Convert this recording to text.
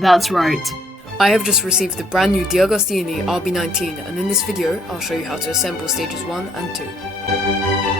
That's right. I have just received the brand new Deagostini Rb19, and in this video I'll show you how to assemble stages 1 and 2.